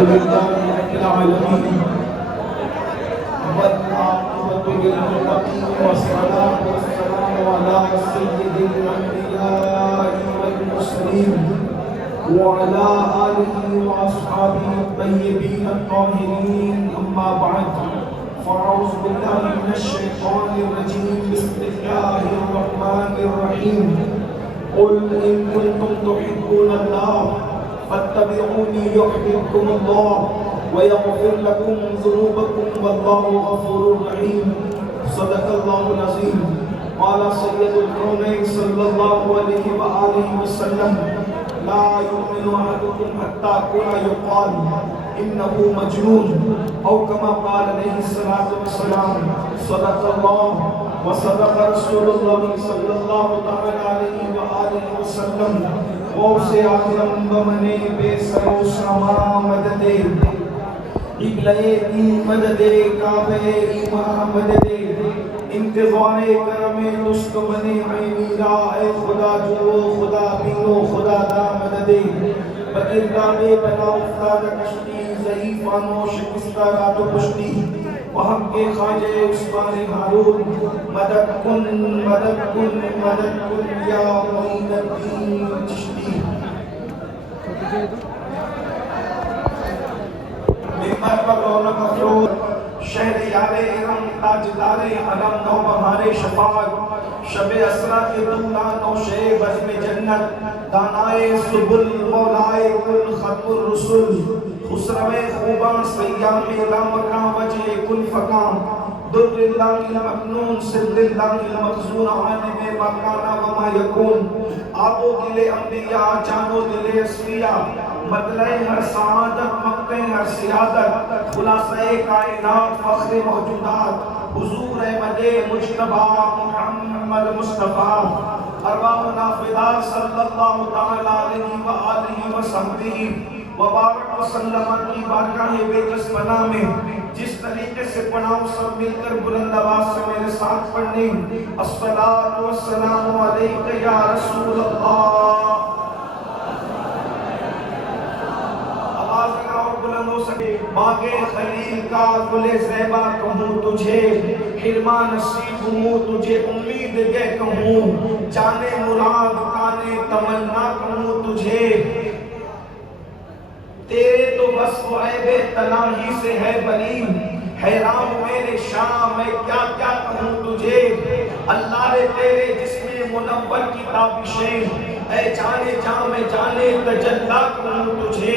لله رب العالمين والعاقبة للمتقين والصلاة والسلام على سيد الأنبياء والمرسلين وعلى آله وأصحابه الطيبين الطاهرين أما بعد فأعوذ بالله من الشيطان الرجيم بسم الله الرحمن الرحيم قل إن كنتم تحبون الله فاتبعوني يحببكم الله ويغفر لكم ذنوبكم والله غفور رحيم صدق الله العظيم قال سيد الكونين صلى الله عليه وآله وسلم لا يؤمن أحدكم حتى يكون يقال إنه مجنون أو كما قال عليه الصلاة والسلام صدق الله وصدق رسول الله صلى الله عليه وآله وسلم غوث اعظم بمنے بے سر و ساما مددے قبلے دی مددے کعبے امام مددے انتظار کرم لشک بنے عینیرا اے خدا جو خدا بینو خدا دا مددے بگرداب بنا افتاد کشتی ضعیفانو شکستہ رات و پشتی وہم کے خواجہ عثمان ہارون مدد کن مدد کن مدد کن یا معین الدین چشتی ممبر پر رونق افروز شہریار ارم تاجدار علم نو بہار شفاعت شب اسرا کے دورا نوشے بزم جنت دانائے سبل مولائے کل ختم الرسل خسرو خوبان سیام لامکان وجہ کل فکام در اللہ المکنون سر اللہ المخزون عالم مکانا وما یکون آبو دل انبیاء جانو دل اسفیاء مطلع ہر سعادت مقتع ہر سیادت خلاصہ کائنات فخر موجودات حضور احمد مجتبہ محمد مصطفیٰ ارواحنا فدا صلی اللہ تعالی علیہ وآلہ وسلم وبارک وسلم کی بارگاہ بے کس پناہ میں جس طریقے سے پڑھاؤں سب مل کر بلند آواز سے میرے ساتھ پڑھنے الصلاۃ والسلام علیک یا رسول اللہ آواز کا اور بلند ہو سکے باغ خلیل کا گل زیبا کہوں تجھے حرما نصیب ہوں تجھے امید دے کہوں جانے مراد کانے تمنا کہوں تجھے تیرے تو بس وہ عیب تناہی سے ہے بری حیران میرے شام میں کیا کیا کہوں تجھے اللہ نے تیرے جسم منور کی تابشیں اے جانے جاں میں جانے تجلا کہوں تجھے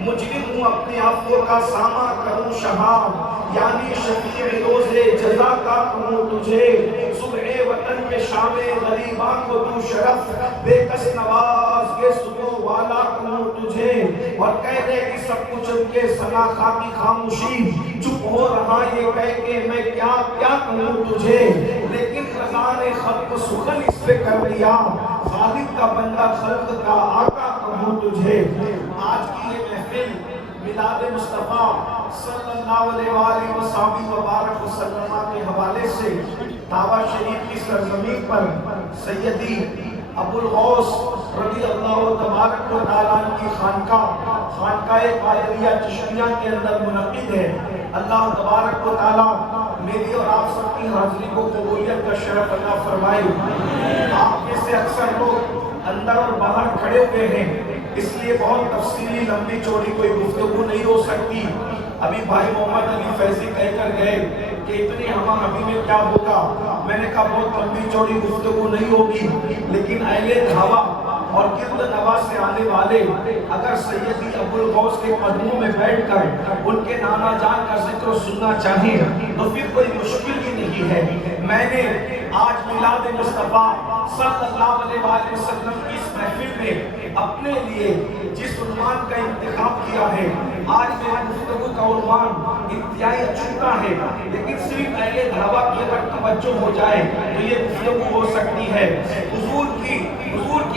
مجرم ہوں اپنے عفو کا ساما کروں شہاب یعنی شفیع روز جزا کا کہوں تجھے صبح وطن میں شام غریباں کو تو شرف بے کس نواز یہ صبح والا کہوں تجھے اور کہہ دے کہ سب کچھ ان کے سنا خاکی خاموشی چپ ہو رہا یہ کہہ کے میں کیا کیا کہوں تجھے لیکن رضا نے خلق سخن اس پہ کر لیا خالق کا بندہ خلق کا آقا کہوں تجھے آج کی یہ محفل میلاد مصطفیٰ صلی اللہ علیہ وآلہ وسلم وبارک وسلم کے حوالے سے دعویٰ شریف کی سرزمین پر سیدی ابو الغوث رضی اللہ تبارک و تعالیٰ کی خانقاہ قادریہ چشتیہ کے اندر منعقد ہے اللہ تبارک و تعالیٰ میری اور آپ سب کی حاضری کو قبولیت کا شرف عطا فرمائے آپ میں سے اکثر لوگ اندر اور باہر کھڑے ہوئے ہیں اس لیے بہت تفصیلی لمبی چوڑی کوئی گفتگو نہیں ہو سکتی ابھی بھائی محمد علی فیضی کہہ کر گئے کہ اتنی ہمہ ابھی میں کیا ہوگا میں نے کہا بہت لمبی چوڑی گفتگو نہیں ہوگی لیکن اہل دھاوا اور گرد نواز سے آنے والے اگر سیدی ابو الغوث کے قدموں میں بیٹھ کر ان کے نانا جان کا ذکر سننا چاہیں تو پھر کوئی مشکل ہی نہیں ہے میں نے آج میلاد مصطفیٰ صلی اللہ علیہ وآلہ وسلم کی اس محفل میں اپنے لیے جس عنوان کا انتخاب کیا ہے آج میرے گفتگو کا عنوان انتہائی اچھوتا ہے لیکن صرف اہل دھاوا کی اگر توجہ ہو جائے تو یہ گفتگو ہو سکتی ہے حضور کی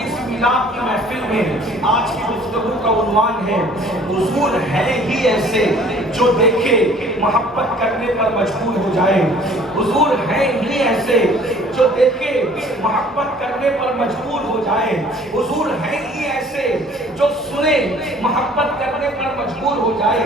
اس میلاد کی محفل میں آج کی گفتگو کا عنوان ہے حضور ہے ہی ایسے جو دیکھے محبت کرنے پر مجبور ہو جائے حضور ہے ہی ایسے جو دیکھے محبت کرنے پر مجبور ہو جائے. حضور ہیں ہی ایسے جو سنے محبت کرنے پر مجبور ہو جائے.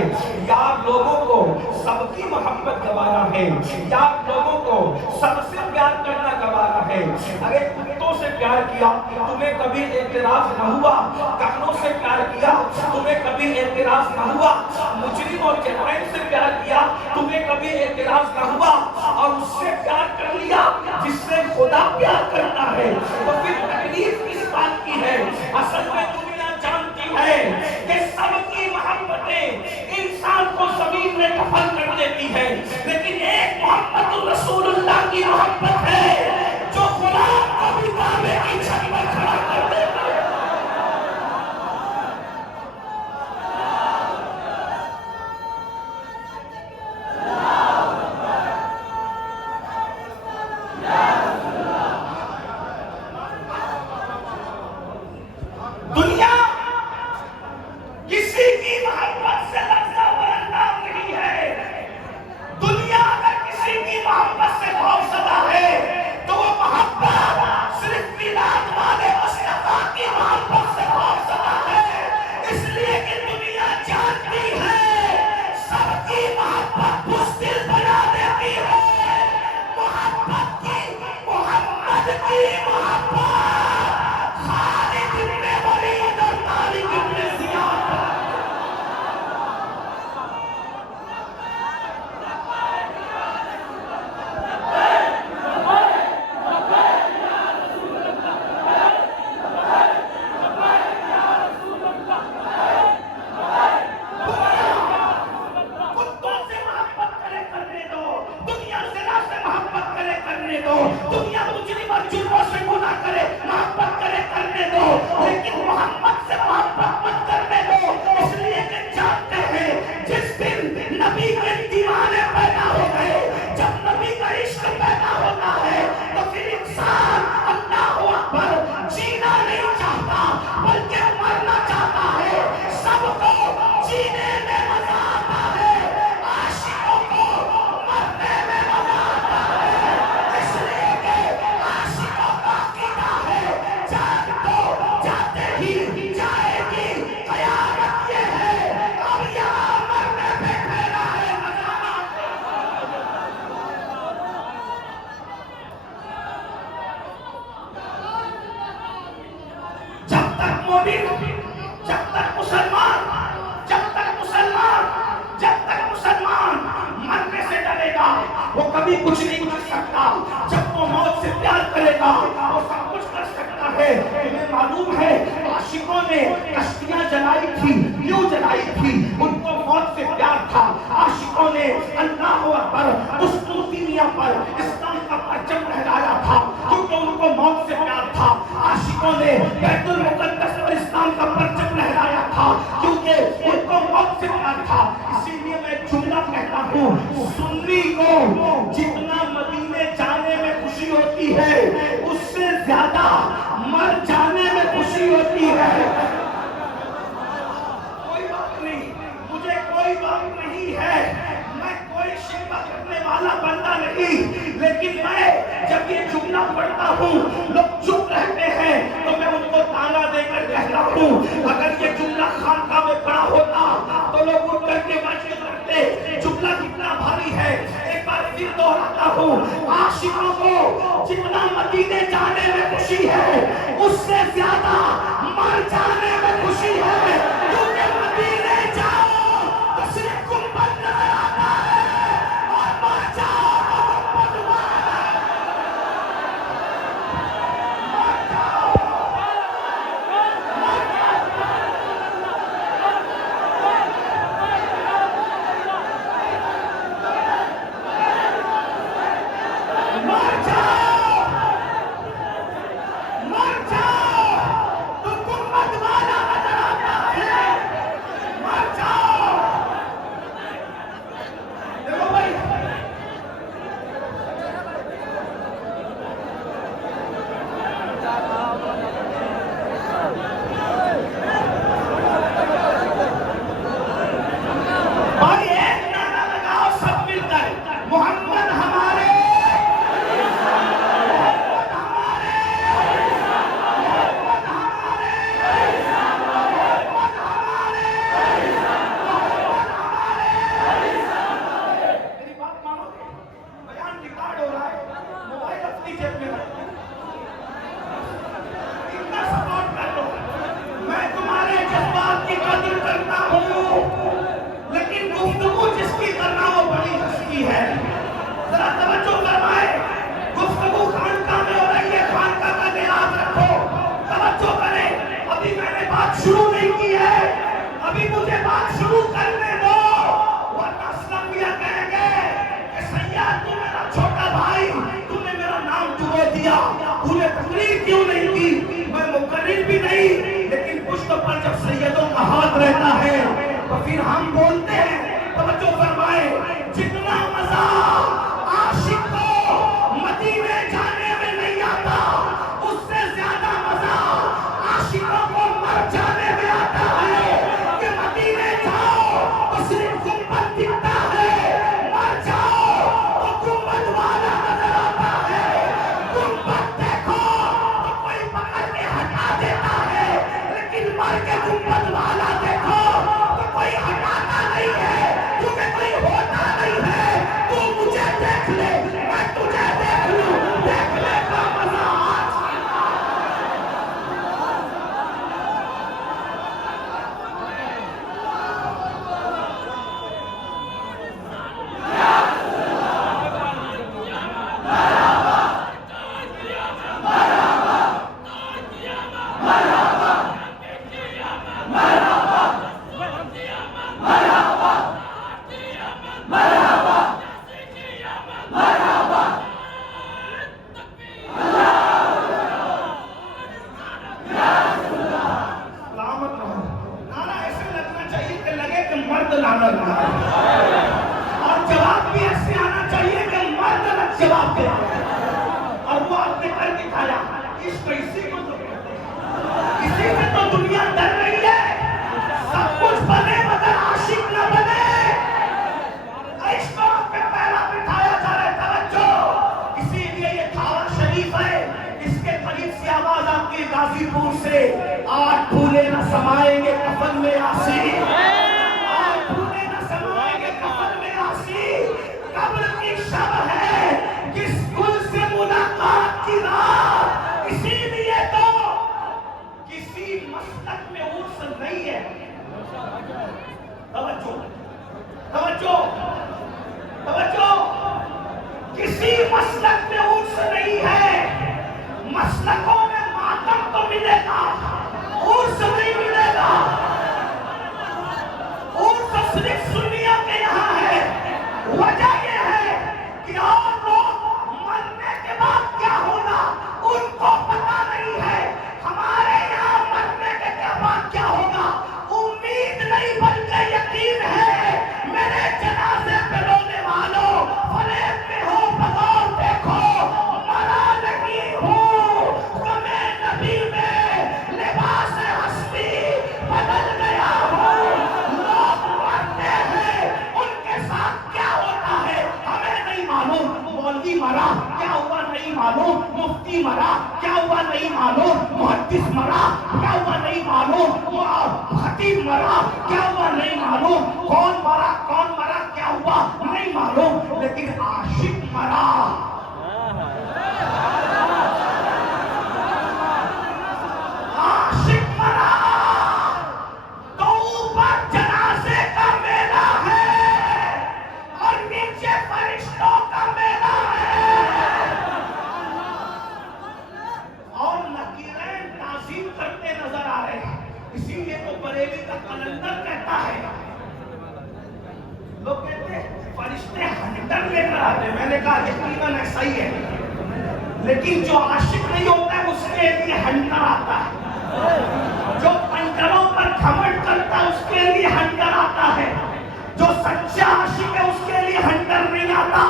یار لوگوں کو سب کی محبت گوارا ہے, یار لوگوں کو سب سے پیار کرنا گوارا ہے. ارے کتوں سے پیار کیا تمہیں کبھی اعتراض نہ ہوا, کانوں سے پیار کیا تمہیں کبھی اعتراض نہ ہوا, مجرم اور جرائم سے پیار کیا تمہیں کبھی اعتراض نہ ہوا, اور اس سے پیار کر لیا جس سے خدا پیار کرتا ہے. تو پھر تکلیف کس بات کی ہے؟ اصل میں دنیا جانتی ہے کہ سب کی محبتیں انسان کو زمین میں دفن کر دیتی ہے, لیکن ایک محمد رسول اللہ کی محبت ہے جو خدا کو بھی کعبے کی چھت پر کھڑا کر دیتا ہے. دنیا کسی کی محبت سے لرزہ برانداز نہیں ہے. دنیا اگر کسی کی محبت سے خوفزدہ ہے تو وہ محبت صرف میلاد والے مصطفیٰ کی محبت سے خوفزدہ ہے. اس لیے کہ دنیا جانتی ہے سب کی محبت بزدل بنا دیتی ہے. محبت کی, محمد کی محبت خالد ابن ولید اور طارق ابن زیاد. کتوں سے محبت کرے کرنے دو, دنیا زنا سے محبت کرے کرنے دو, دنیا مجرم اور جرموں سے گناہ کرے محبت کرے کرنے دو, لیکن محمد سے محبت مت کرنے دو. اس لیے کہ جانتے ہیں جس دن نبی کے دیوانے پیدا ہو گئے, جب نبی کا عشق پیدا ہوتا ہے تو پھر انسان اللہ اکبر جینا نہیں چاہتا بلکہ مرنا چاہتا ہے. سب کو جینے میں مزہ آتا ہے, عاشقوں کو مرنے میں مزہ آتا ہے. اس لیے کہ عاشقوں کا عقیدہ ہے جان تو جاتے ہی جائے گی, قیامت یہ ہے اب یہاں مرنے پہ پھیلا ہے مزہ. جب تک مومن, جب تک مسلمان, جب تک مسلمان, جب تک مسلمان مرنے سے ڈرے گا وہ کبھی کچھ نہیں کر سکتا. جب وہ موت سے پیار کرے گا وہ سب کچھ کر سکتا ہے. تمہیں معلوم ہے عاشقوں نے کشتیاں جلائی تھی, کیوں جلائی تھی؟ ان کو موت سے پیار تھا. عاشقوں نے اللہ اکبر قسطنطنیہ پر اسلام کا پرچم لہرایا تھا کیونکہ ان کو موت سے پیار تھا. عاشقوں نے بیت المقدس پر اسلام کا پرچم لہرایا تھا کیونکہ ان کو موت سے پیار تھا. اسی لیے میں جملہ کہتا ہوں, سنی کو جتنا مدینے جانے میں خوشی ہوتی ہے اس سے زیادہ مر جانے میں خوشی ہوتی ہے. کوئی بات نہیں, مجھے کوئی بات نہیں ہے, میں کوئی شکوہ کرنے والا بندہ نہیں, لیکن میں جب یہ جملہ پڑھتا ہوں لوگ چپ رہتے ہیں تو میں ان کو تانا دے کر کہتا ہوں اگر یہ جملہ خانقاہ میں پڑا ہوتا تو لوگ اٹھ کر کے بچ کرتے. جملہ کتنا بھاری ہے, ایک بار پھر دوہراتا ہوں, عاشقوں کو جتنا مدینے جانے میں خوشی ہے اس سے زیادہ مر جانے میں خوشی ہے. کیونکہ مدینے جاؤ تو صرف گنبد نظر آتا ہے اور مر جاؤ تو گنبد وہاں ہے. مر جاؤ, مر جاؤ, مر جاؤ, لیکن ہم بولتے ہیں، توجہ فرمائے، جتنا مزہ عاشق کو مدینے جانے میں نہیں آتا، اس سے زیادہ مزہ عاشقوں کو مر جانے میں آتا ہے کہ مدینے جاؤ تو صرف گنبد دکھتا ہے، مر جاؤ تو گنبد والا نظر آتا ہے۔ گنبد دیکھو تو کوئی پکڑ کے ہٹا دیتا ہے، لیکن مر کے گنبد والا دیکھو تو کوئی ہٹاتا نہیں ہے، کیونکہ کوئی ہوتا نہیں ہے۔ تو مجھے دیکھ لے، میں تجھے دیکھ لوں، دیکھنے کا مزہ آج سلامت رہو۔ نعرہ ایسے لگنا چاہیے کہ لگے کہ مرد لانا رہا ہے، اور جواب بھی ایسے آنا چاہیے کہ مرد لگ جواب دے، اور وہ آپ نے کر دکھایا۔ عشق اسی کو تو کہتے ہیں، اسی سے تو دنیا ڈر رہی ہے۔ سب کچھ بنے مگر عاشق نہ بنے۔ عشق پہ پہلا بٹھایا جا رہا ہے، توجہ۔ اسی لیے یہ کھاوا شریف ہے، اس کے قریب سے آواز آتی ہے غازی پور سے، آج پھولے نہ سمائیں گے کفن میں آسی، آج پھولے نہ سمائیں گے کفن میں آسی۔ قبر کی شب ہے، کس گل سے ملاقات کی رات، اسی لیے تو کسی مسلک میں عرس نہیں ہے۔ توجہ توجہ توجہ، کسی مسلک میں عرس نہیں ہے۔ مسلکوں میں ماتم تو ملے گا، عرس نہیں ملے گا۔ عرس صرف سنیوں کے یہاں ہے۔ وجہ یہ ہے کہ اور لوگ مرنے کے بعد کیا ہوگا ان کو پتا نہیں ہے، ہمارے یہاں مرنے کے بعد کیا ہوگا امید نہیں بلکہ یقین ہے۔ میرے جنازے پہ رونے والوں، فریب میں ہو بغور دیکھو، مرا نہیں ہوں، غمِ نبی میں لباس ہستی بدل گیا ہوں۔ لوگ مرتے ہیں، ان کے ساتھ کیا ہوتا ہے ہمیں نہیں معلوم۔ مولوی مرا کیا ہوا نہیں معلوم، مفتی مرا کیا ہوا نہیں معلوم، محدث مرا کیا ہوا نہیں معلوم، خطیب مرا کیا ہوا نہیں معلوم، کون مرا کیا ہوا نہیں معلوم، لیکن عاشق مرا، عاشق مرا تو اوپر جنازے کا میلہ ہے اور نیچے فرشتوں کا میلہ ہے۔ اور نکیرین تعظیم کرتے نظر آ رہے ہیں، اسی لیے تو بریلی کا کلندر کہتا ہے، لوگ کہتے ہیں فرشتے ہنٹر لے کر آتے ہیں۔ میں نے کہا یقیناً ایسا ہی ہے، لیکن جو عاشق نہیں ہوتا ہے اس کے لیے ہنٹر آتا ہے، جو پنٹروں پر گھمنڈ کرتا ہے اس کے لیے ہنٹر آتا ہے، جو سچا عاشق ہے اس کے لیے ہنٹر نہیں آتا۔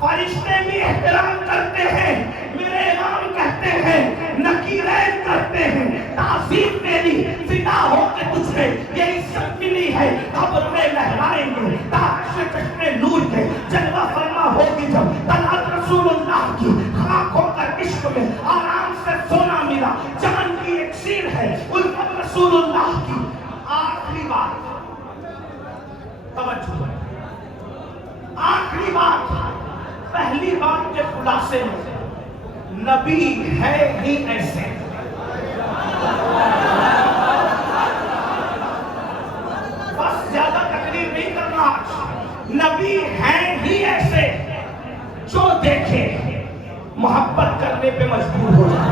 فرشتے بھی احترام کرتے ہیں، میرے امام کہتے ہیں، نکیرین کرتے ہیں، تعظیم میری فدا ہو کے تجھ پہ یہ عزت ملی ہے، قبر میں لہرائیں گے تاج چشمے نور کے، جلوہ فرما ہوگی جب طلعت رسول اللہ کی، خاک ہو کر عشق میں آرام سے سونا ملا، جان کی اکسیر ہے الفت رسول اللہ کی۔ آخری بات، توجہ، آخری بات، پہلی بات کے خلاصے میں، نبی ہے ہی ایسے۔ بس زیادہ تقریر نہیں کرنا آج، نبی ہیں ہی ایسے جو دیکھے محبت کرنے پہ مجبور ہو جائے۔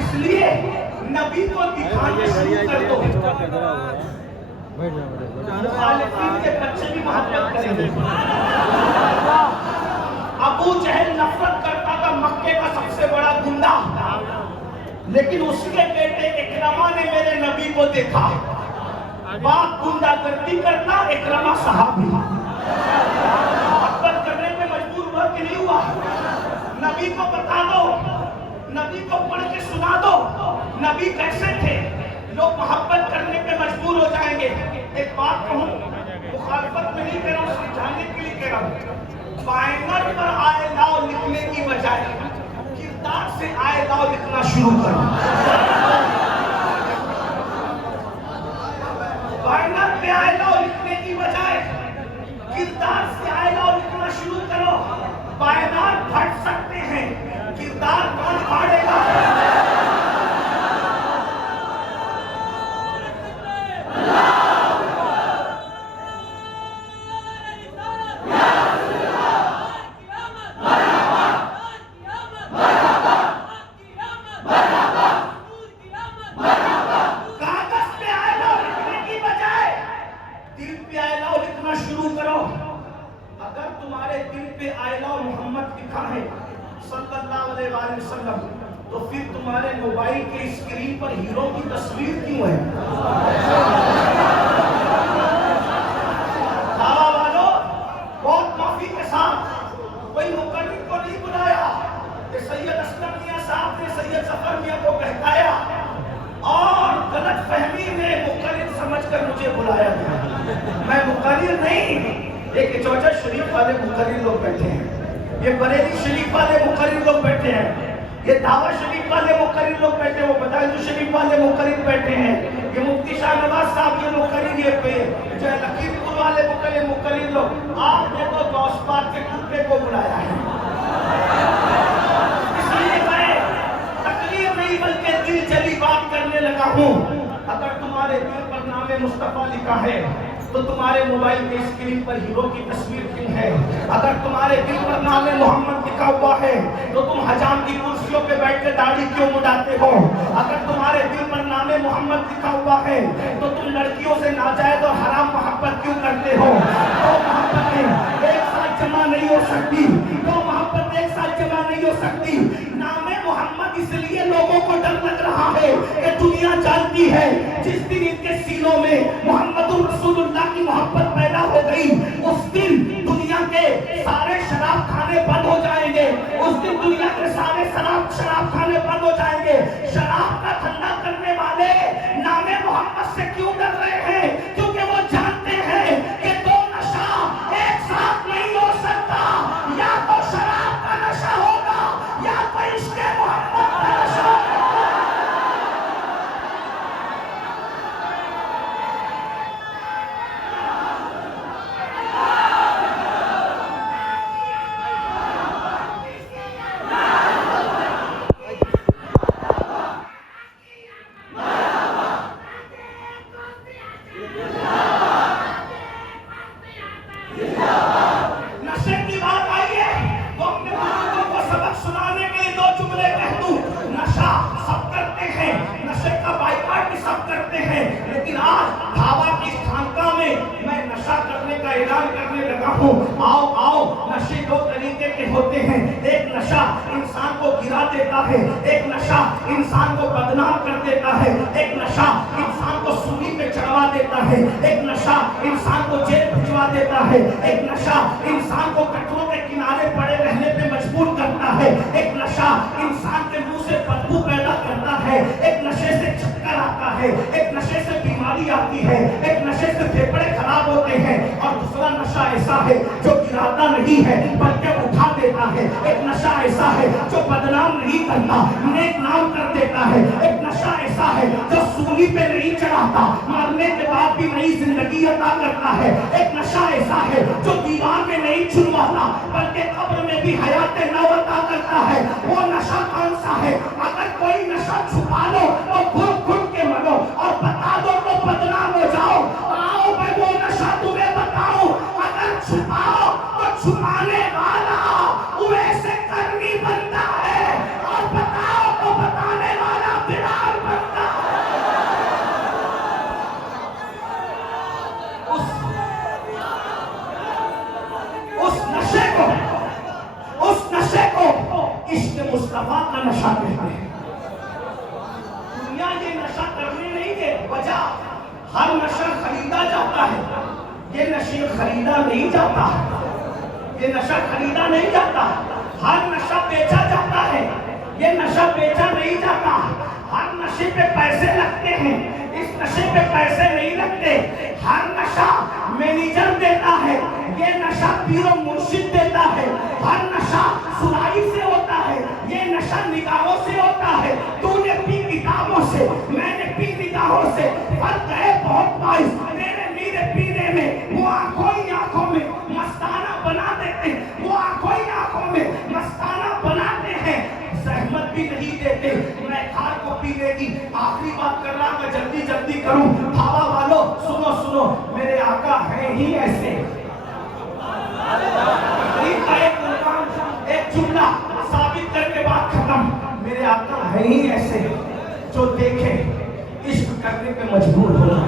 اس لیے نبی کو دکھانے شروع کر دو، مخالفین کے بچے بھی محبت کریں گے۔ ابو جہل نفرت کرتا تھا مکے کا سب سے بڑا گنڈا، لیکن اس کے بیٹے اکرمہ نے میرے نبی کو دیکھا، باپ گنڈا گردی کرتا، اکرمہ صحابی، محبت کرنے پہ مجبور ہوا کہ نہیں ہوا؟ نبی کو بتا دو، نبی کو پڑھ کے سنا دو نبی کیسے تھے۔ لوگ محبت کرنے پہ مجبور ہو جائیں گے۔ ایک بات کہوں، مخالفت میں نہیں کہہ رہا ہوں، سمجھانے کے لیے کہہ رہا ہوں، بائنر پر آئے لاؤ لکھنے کی بجائے کردار سے آئے لاؤ لکھنا شروع کرو۔ بائنر پہ آئے لاؤ لکھنے کی بجائے کردار سے آئے لاؤ لکھنا شروع کرو۔ بائنر پھٹ سکتے ہیں، کردار کون پھاڑے گا؟ تو پھر تمہارے موبائل کے اسکرین پر ہیرو کی تصویر کیوں ہے؟ دعویٰ والو بہت معافی کے ساتھ، کوئی مقرر کو نہیں بلایا کہ سید اسلم میاں صاحب نے سید ظفر میاں کو بہکایا اور غلط فہمی میں مقرر سمجھ کر مجھے بلایا گیا۔ میں مقرر نہیں، ایک چوچا شریف والے مقرر لوگ بیٹھے ہیں، یہ بریلی شریف والے مقرر لوگ بیٹھے ہیں، یہ دعویٰ شریف والے مقرر لوگ بیٹھے ہیں، وہ بدائل شریف والے مقرر بیٹھے ہیں، یہ مفتی شاہ نواز صاحب یہ مقرر، یہ پہ جو لکھیم پور والے مقرر لوگ، آپ نے تو غوث پاک کے ٹکڑے کو بلایا ہے۔ اس لیے میں تقریر نہیں بلکہ دل جلی بات کرنے لگا ہوں۔ اگر تمہارے دل پر نام مصطفیٰ لکھا ہے تو تمہارے موبائل کے اسکرین پر ہیرو کی تصویر کیوں ہے؟ اگر تمہارے دل پر نام محمد لکھا ہوا ہے تو تم حجام کی کرسیوں پہ بیٹھ کے داڑھی کیوں مڈاتے ہو؟ اگر تمہارے دل پر نام محمد لکھا ہوا ہے تو تم لڑکیوں سے ناجائز اور حرام محبت کیوں کرتے ہو؟ دو محبتیں ایک ساتھ جمع نہیں ہو سکتی، دو محبت ایک ساتھ جمع نہیں ہو سکتی۔ نام محمد اس لیے لوگوں کو ڈر لگ رہا ہے کہ دنیا جانتی ہے جس دن ان کے سینوں میں محمد رسول اللہ کی محبت پیدا ہو گئی، اس دن دنیا کے سارے شراب کھانے بند ہو جائیں گے، اس دن دنیا کے سارے شراب کھانے بند ہو جائیں گے۔ شراب کا دھندا کرنے والے نام محمد سے کیوں ڈر رہے ہیں؟ کیونکہ وہ جانتے ہیں کہ دو نشہ ایک ساتھ نہیں ہو سکتا، یا تو شراب کا نشہ ہوگا یا تو عشق محمد کا نشہ ہوگا۔ ایک نشہ انسان کو بدنام کر دیتا ہے، ایک نشہ انسان کو سولی پہ چڑھوا دیتا ہے، ایک نشہ انسان کو جیل بھجوا دیتا ہے، ایک نشہ انسان کو کٹروں کے کنارے پڑے رہنے پہ مجبور کرتا ہے، ایک نشہ انسان کے منہ سے بدبو پیدا کرتا ہے، ایک نشے سے چکر آتا ہے، ایک نشے سے بیماری آتی ہے، ایک نشے سے پھیپھڑے خراب ہوتے ہیں، اور دوسرا نشہ ایسا ہے جو گراتا نہیں ہے بلکہ اٹھا دیتا ہے، ایک نشہ ایسا ہے جو بدنام نہیں کرتا نیک نام کر دیتا ہے، ایک نشہ ایسا ہے جو سولی پہ نہیں چڑھاتا مرنے کے بعد بھی نئی زندگی عطا کرتا ہے، ایک نشہ ایسا ہے جو دیوار میں نہیں چھلواتا بلکہ قبر میں بھی حیات نو عطا کرتا ہے۔ وہ نشہ کون سا ہے؟ اگر کوئی نشہ چھپا لو تو گھٹ گھٹ کے مرو اور بتا دو تو بدنام ہو جاؤ۔ آؤ میں وہ نشہ تمہیں بتاؤں، اگر چھپاؤ تو چھپانے والا ویسے کرنی بنتا ہے، اور بتاؤ تو بتانے والا بلال بنتا ہے۔ اس نشے کو عشق مصطفیٰ کا نشہ کہتے ہیں۔ ہر نشہ خریدا جاتا ہے، یہ نشہ خریدا نہیں جاتا، یہ نشہ خریدا نہیں جاتا، ہر نشہ بیچا جاتا ہے، یہ نشہ بیچا نہیں جاتا، ہر نشے پہ پیسے لگتے ہیں، اس نشے پہ پیسے نہیں لگتے، ہر نشہ مینیجر دیتا ہے، یہ نشہ پیر و مرشد دیتا ہے، ہر نشہ سرائی سے ہوتا ہے، یہ نشہ نگاہوں سے ہوتا ہے، تو نے پی کتابوں سے، میں نے پی نگاہوں سے، فرق ہے بہت باعث، میرے پینے میں وہ آنکھوں میں مستانہ بنا دیتے ہیں، وہ آنکھوں میں مستانہ بناتے ہیں، زحمت بھی نہیں دیتے، میں کھار کو پینے کی آخری بات کر رہا میں جلدی کروں، بھاوا والو سنو میرے آقا ہیں ہی ایسے، ایک جملہ ثابت کر کے بات ختم، میرے آقا ہیں ہی ایسے جو دیکھے عشق کرنے پہ مجبور ہو جائے،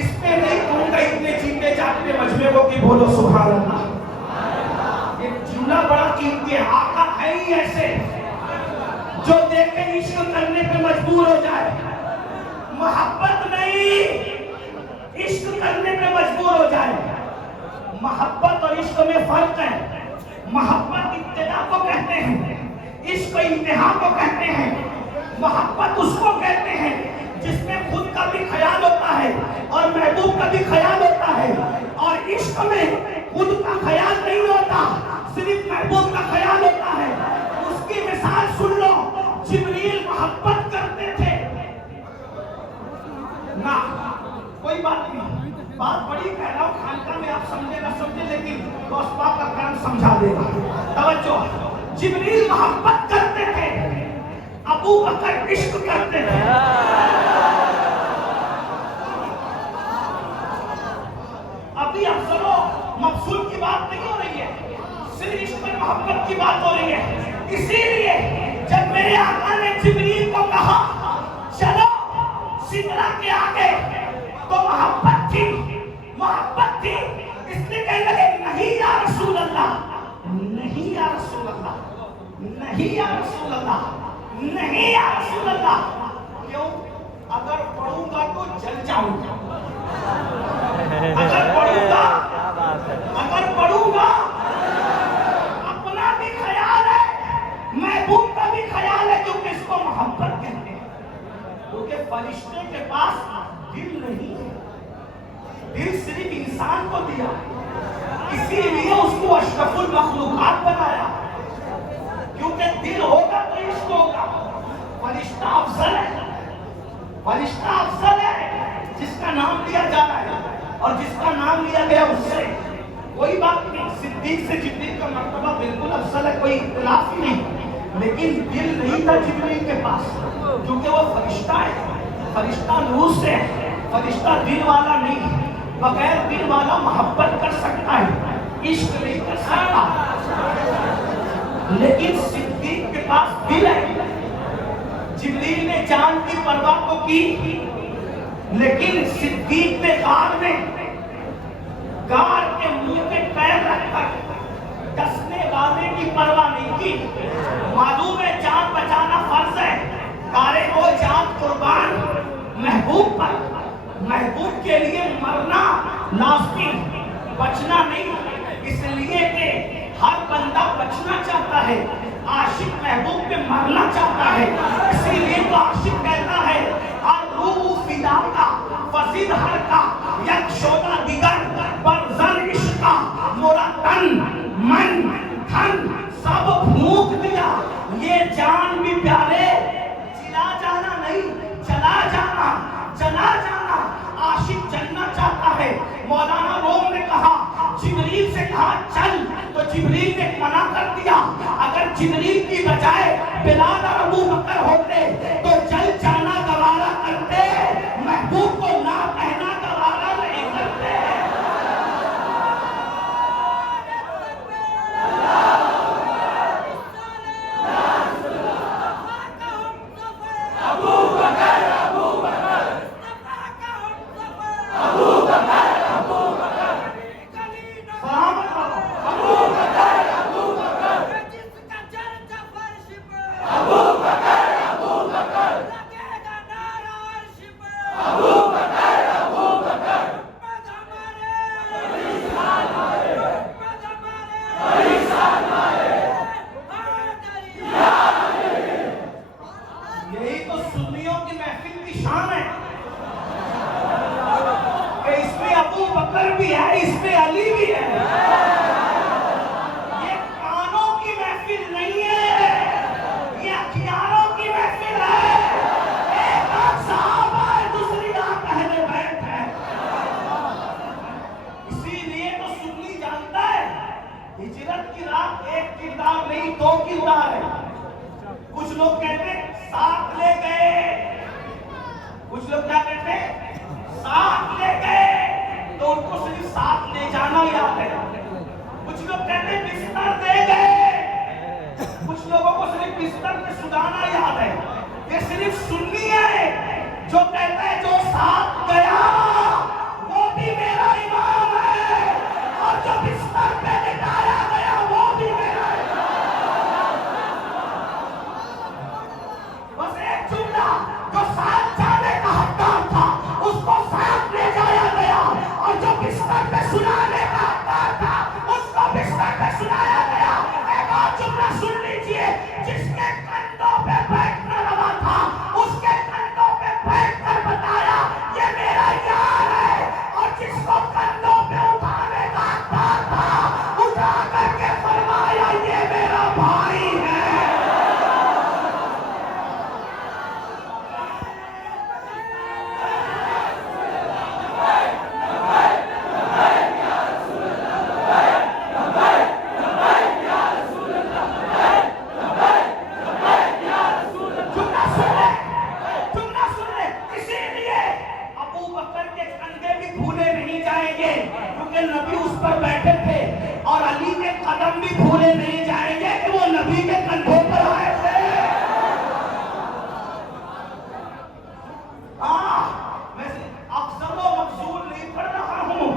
اس پہ نہیں کہوں گا اتنے جیتے جاگتے مجمع کی بولو سبحان اللہ، یہ جملہ بڑا قیمتی ہے، آقا ہے ہی ایسے جو دیکھے عشق کرنے پہ مجبور ہو جائے، محبت نہیں عشق کرنے پہ مجبور ہو جائے، محبت اور عشق میں فرق ہے، محبت ابتدا کو کہتے ہیں، عشق انتہا کو کہتے ہیں، محبت اس کو کہتے ہیں جس میں خود کا بھی خیال ہوتا ہے اور محبوب کا بھی خیال ہوتا ہے، اور عشق میں خود کا خیال نہیں ہوتا، صرف محبوب کا خیال ہوتا ہے، اس کی مثال سن لو، جبریل محبت کرتے تھے، نہ کوئی بات نہیں، بات بڑی کہہ رہا ہوں، خانقاہ میں آپ سمجھے نہ سمجھے لیکن دوست پاک کا کرم سمجھا دے گا، توجہ، جبریل محبت کرتے تھے، ابو بکر عشق کرتے تھے، ابھی افضل و مفضول کی بات نہیں ہو رہی ہے، صرف عشق میں محبت کی بات ہو رہی ہے، اسی لیے جب میرے آقا نے جبریل کو کہا چلو سدرہ کے آگے تو محبت تھی، اس لیے کہنے لگے نہیں یا رسول اللہ، نہیں یا رسول اللہ، نہیں یا رسول اللہ، نہیں یا رسول اللہ، کیوں؟ اگر پڑھوں گا تو جل جاؤں گا، اگر پڑھوں گا اپنا بھی خیال ہے، محبوب کا بھی خیال ہے، کیونکہ اس کو محبت کہتے ہیں، کیونکہ فرشتے کے پاس دل نہیں ہے، دل صرف انسان کو دیا، اسی لیے اس کو اشرف المخلوقات بنایا، کیونکہ دل ہوگا تو عشق ہوگا، فرشتہ افضل ہے، فرشتہ افضل ہے، جس کا نام لیا جا رہا ہے اور جس کا نام لیا گیا اس سے کوئی بات نہیں، صدیق سے جبریل کا مرتبہ بالکل افضل ہے، کوئی اختلاف ہی نہیں، لیکن دل نہیں تھا جبریل کے پاس، کیونکہ وہ فرشتہ ہے، فرشتہ نور سے ہے، فرشتہ دل والا نہیں، بغیر دل والا محبت کر سکتا ہے، عشق نہیں کر سکتا، لیکن صدیق کے پاس دل ہے، جبریل نے جان کی پرواہ تو کی، لیکن صدیق نے غار کے منہ پہ پیر رکھ کر ڈسنے والے کی پرواہ نہیں کی، معلوم ہے جان بچانا فرض ہے، کارے وہ جان قربان محبوب پر، محبوب کے لیے مرنا لازمی، بچنا نہیں، اس لیے کہ ہر بندہ بچنا چاہتا ہے، عاشق محبوب پہ مرنا چاہتا ہے، اسی لیے تو عاشق کہتا ہے الروح فدا کا فزد ہر کا یک شودا دیگر برزن عشقا مورا تن من دھن سب پھونک دیا، یہ جان بھی پیارے چلا جانا نہیں، چلا جانا، چلا جانا، عاشق چلنا چاہتا ہے، مولانا روم نے کہا جبریل سے کہا چل تو جبریل نے منع کر دیا، اگر جبریل کی بجائے بلال اور ابو بکر ہوتے تو چل جانا گوارا کرتے، محبوب کو نہ کہنا گوارا نہیں کرتے، ابو یہی تو سنیوں کی محفل کی شان ہے کہ اس میں ابو بکر بھی ہے، اس میں علی بھی ہے. یہ کانوں کی محفل نہیں ہے، یہ اخیاروں کی محفل ہے. ایک آنکھ صحابہ ہے، دوسری آنکھ اہل بیت ہے. اسی لیے تو سنی جانتا ہے ہجرت کی رات ایک کردار نہیں، دو کردار ہے. کچھ لوگ کہتے ہیں ساتھ لے گئے، کچھ لوگ کیا کہتے ہیں ساتھ لے گئے تو ان کو صرف ساتھ لے جانا یاد ہے. کچھ لوگ کہتے ہیں بستر دے گئے، کچھ لوگوں کو صرف بستر میں سلانا یاد ہے. یہ صرف سنی ہے جو کہتا ہے جو ساتھ گیا وہ بھی میرا امام ہے، اور جو بستر پہ لٹایا گیا وہ بھی میرا امام ہے. بس ایک جملہ، جو ساتھ جانے کا حقدار تھا اس کو ساتھ لے جایا گیا، اور جو بستر پہ سلانے کا حقدار تھا اس کو بستر پہ سلایا گیا. ایک اور جملہ سن لیجئے، جس کے کندھوں پہ بیٹھنا روا تھا اس کے کندھوں پہ بیٹھ کر بتایا یہ میرا یار ہے، اور جس کو کندھوں پہ اٹھانے کا حقدار تھا اٹھا کر کے فرمایا یہ میرا بھائی ہے. نبی اس پر بیٹھے تھے اور علی کے قدم بھی بھولے نہیں جائیں گے کہ وہ نبی کے کندھوں پر آئے تھے. میں افضل و مفضول نہیں پڑھ رہا ہوں،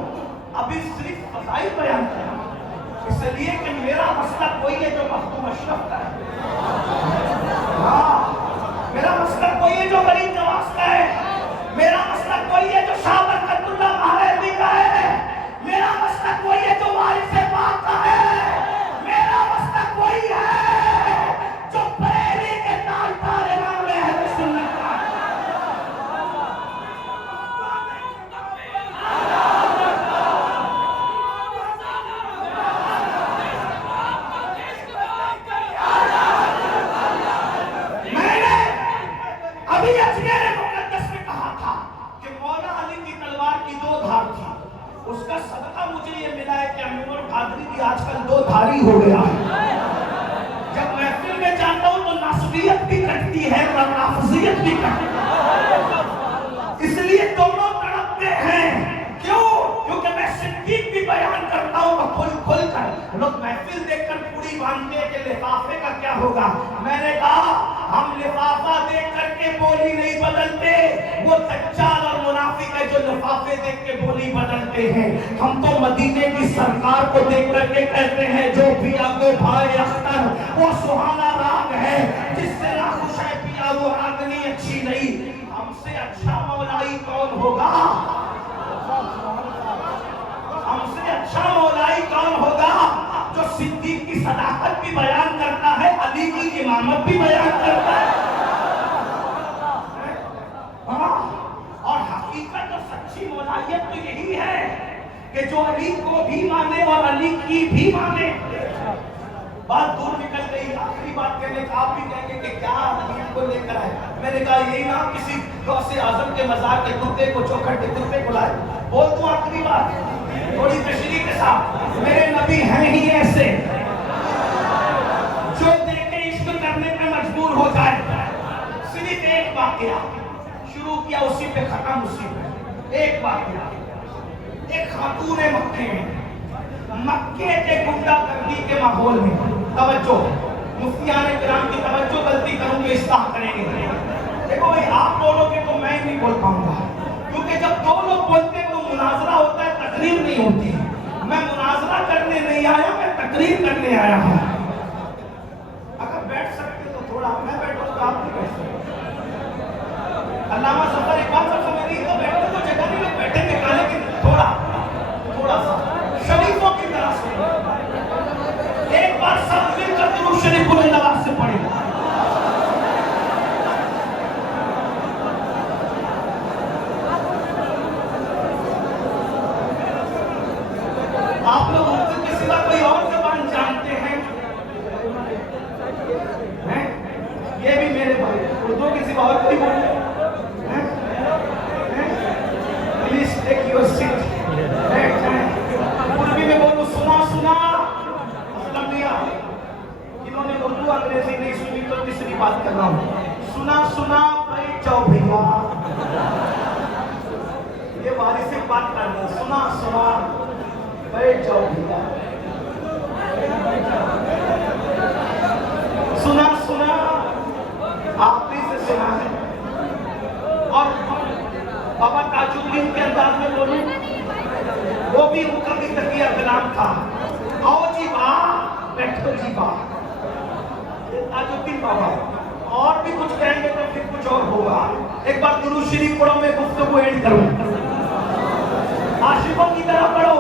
ابھی صرف فضائل بیان کر رہا ہوں، اس لیے کہ میرا مسلک وہی ہے جو مخدوم اشرف کا ہے. میرا مسلک وہی ہے جو غریب نواز کا ہے، میرا مسلک وہی ہے جو شاہ برکت اللہ مہاریبی کا ہے، میرا مسلک وہی ہے جو وارث پاک کا ہے، میرا مسلک وہی ہے جو بریلی کے تاجدار امام اہل سنت کا ہے. میں نے ابھی اجمیر مقدس میں کہا تھا کہ مولا علی کی تلوار کی دو دھار تھی، اس کا صدقہ مجھے یہ ملا ہے کہ امیر القادری بھی آج کل دو دھاری ہو گیا ہے. جب محفل میں جاتا ہوں تو ناصبیت بھی کٹتی ہے اور نافذیت بھی کٹتی ہے، اس لیے دونوں تڑپتے ہیں. کیوں؟ کیونکہ میں صدیق بھی بیان کرتا ہوں تو کھل کھل کر. لوگ محفل دیکھ کر پوری باندھتے ہیں کہ لفافے کا کیا ہوگا. میں نے کہا ہم لفافہ دیکھ کر کے بولی نہیں بدلتے، وہ دجال اور منافق ہے جو لفافے دیکھ کے بولی بدلتے ہیں. ہم تو مدینے کی سرکار کو دیکھ کر کے کہتے ہیں جو پیا کو بھائے اختر وہ سہانا راگ ہے، جس سے راگوش ہے پیا وہ راگنی اچھی نہیں. ہم سے اچھا مولائی کون ہوگا؟ ہم سے اچھا مولائی کون ہوگا جو صدیق کی صداقت بھی بیان کرتا ہے، علی کی امامت بھی بیان کرتا ہے. اور حقیقت اور سچی مولائیت تو یہی ہے کہ جو علی کو بھی مانے اور علی کی بھی مانے. بات دور نکل گئی، آخری بات کہنے کا آپ بھی کہیں گے کہ کیا علی کو لے کر آئے. میں نے کہا یہی نہ کسی غوث اعظم کے مزار کے کتے کو چوکھٹ کے کتے کو لائے. بول دوں آخری بات تھوڑی تشریح کے ساتھ، میرے نبی ہیں ہی ایسے جو دیکھے عشق کرنے پہ مجبور ہو جائے. صرف ایک واقعہ شروع کیا اسی پہ ختم اسی پہ. ایک واقعہ، ایک خاتون مکے میں، مکے کے گنڈا گردی کے ماحول میں، توجہ مفتیان کرام کی توجہ، غلطی کروں گے اصلاح کریں گے. دیکھو بھائی آپ بولو گے تو میں نہیں بول پاؤں گا، کیونکہ جب دو لوگ بولتے ہیں تو مناظرہ ہوتا ہے، تقریر نہیں ہوتی. میں مناظرہ کرنے نہیں آیا، میں تقریر کرنے آیا ہوں. اگر بیٹھ سکتے تو تھوڑا میں بیٹھوں گا، آپ نہیں بیٹھ سکتے. علامہ ظفر اقبال صاحب سے میری بیٹھ جاؤ بھیا. سنا آپ نے سے سنا ہے. اور بابا تاج الدین کے انداز میں بولوں، وہ بھی ان کا بھی تقیہ کلام تھا. آؤ جی با، بیٹھو جی با. تاج الدین بابا اور بھی کچھ کہیں گے تو پھر کچھ اور ہوگا. ایک بار درود شریف پڑھو، میں گفتگو اینڈ کروں. عاشقوں کی طرح پڑھو.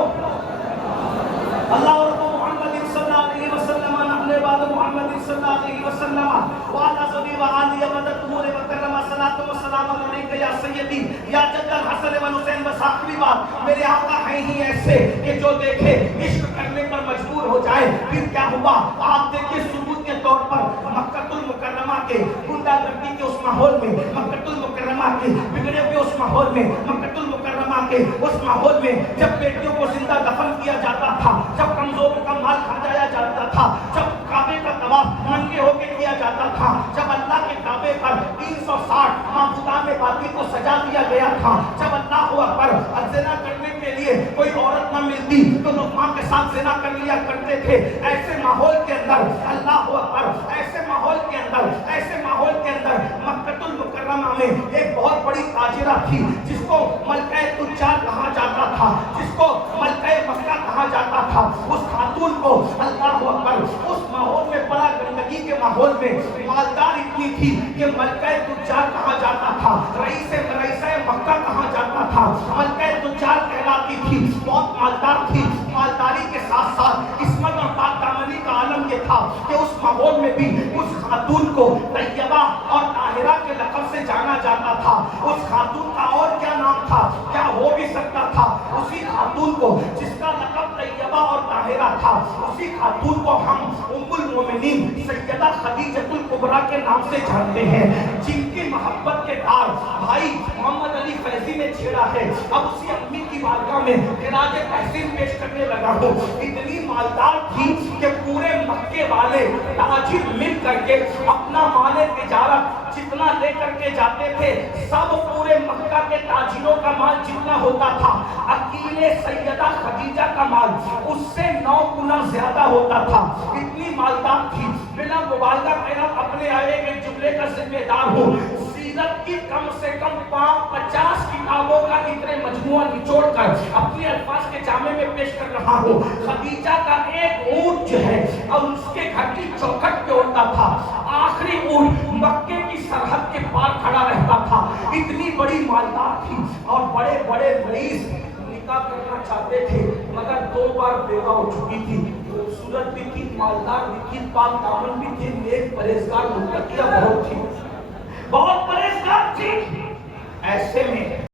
اللہ رب محمد صلی اللہ علیہ وسلم نحن بعد محمد صلی اللہ علیہ وسلم وعلى ذوی وعالی مدد امور مکرمہ صلاۃ و سلام علیک یا سیدی یا جد الحسن و حسین. بس آخری بات، میرے آقا ہیں ہی ایسے کہ جو دیکھے عشق کرنے پر مجبور ہو جائے. پھر کیا ہوا آپ دیکھیے ثبوت کے طور پر مکہ المکرمہ کے گنڈا گردی کے اس ماحول میں، مکہ المکرمہ کے بگڑے ہوئے اس ماحول میں، مکہ المکرمہ کے اس ماحول میں جب بیٹیوں کو زندہ دفن کیا جاتا تھا، جب کمزوروں کا مال کھا جایا جاتا تھا، جب کعبے کا طواف ننگے ہو کے کیا جاتا تھا، جب اللہ کے کعبے پر 360 معبودان باطل کو سجا دیا گیا تھا، جب اللہ اکبر زنا کرنے کے لیے کوئی عورت نہ ملتی تو لقمان کے ساتھ زنا کر لیا کرتے تھے. ایسے ماحول کے اندر اللہ اکبر، ایسے ماحول کے اندر، ایسے ماحول کے اندر مکہ المکرمہ میں ایک بہت بڑی تاجرہ تھی جس کو ملکہ تجار کہا جاتا تھا، جس کو ملکہ مکہ کہا جاتا تھا. اس خاتون کو اللہ اکبر اس ماحول میں بڑا گندگی کے ماحول میں مالدار اتنی تھی کہ ملکہ تجار کہا جاتا تھا، رئیسہ مکہ کہا جاتا تھا. ملکہ تجار کہلاتی تھی، بہت مالدار تھی. مالداری کے ساتھ ساتھ عصمت اور پاک دامنی کا عالم یہ تھا کہ اس ماحول میں بھی اس خاتون کو طیبہ اور طاہرہ کے لقب سے جانا جاتا تھا. اس خاتون کا اور کیا نام تھا؟ کیا ہو بھی سکتا تھا اسی خاتون کو جس کا لقب طیبہ اور طاہرہ تھا، اسی خاتون کو ہم ام المومنین سیدہ خدیجۃ الکبریٰ کے نام سے جانتے ہیں، جن کی محبت کے تار بھائی محمد علی فیضی نے چھیڑا ہے. اب اسی امی کی بارگاہ میں خراج تحسین پیش کرنے لگا ہوں. اتنی مالدار تھی کہ پورے مکے والے تاجر مل کر کے اپنا مال تجارت جتنا لے کر کے جاتے تھے، سب پورے مکہ کے تاجروں کا مال جتنا ہوتا تھا، اکیلے سیدہ خدیجہ کا مال اس سے 9 گنا زیادہ ہوتا تھا. اتنی مالدار تھی. بلا مبالغہ میرا اپنے آئے ایک جملے کا ذمہ دار ہوں، سیرت کی کم سے کم 50 کتابوں کا اتنے مجموعہ نچوڑ کر اپنے الفاظ کے جامع میں پیش کر رہا ہوں. خدیجہ کا ایک اونٹ جو ہے اور اس کے گھر کی چوکھٹ پہ ہوتا تھا، آخری اونٹ مکے کی سرحد کے پار کھڑا رہتا تھا. اتنی بڑی مالدار تھی اور بڑے بڑے مریض نکاح کرنا چاہتے تھے مگر 2 بار بیوہ ہو چکی تھی. خوبصورت بھی تھی، مالدار بھی تھی، پاک دامن بھی تھی، نیک پرہیزگار متقیہ بہت تھی، بہت پرہیزگار تھی. ایسے میں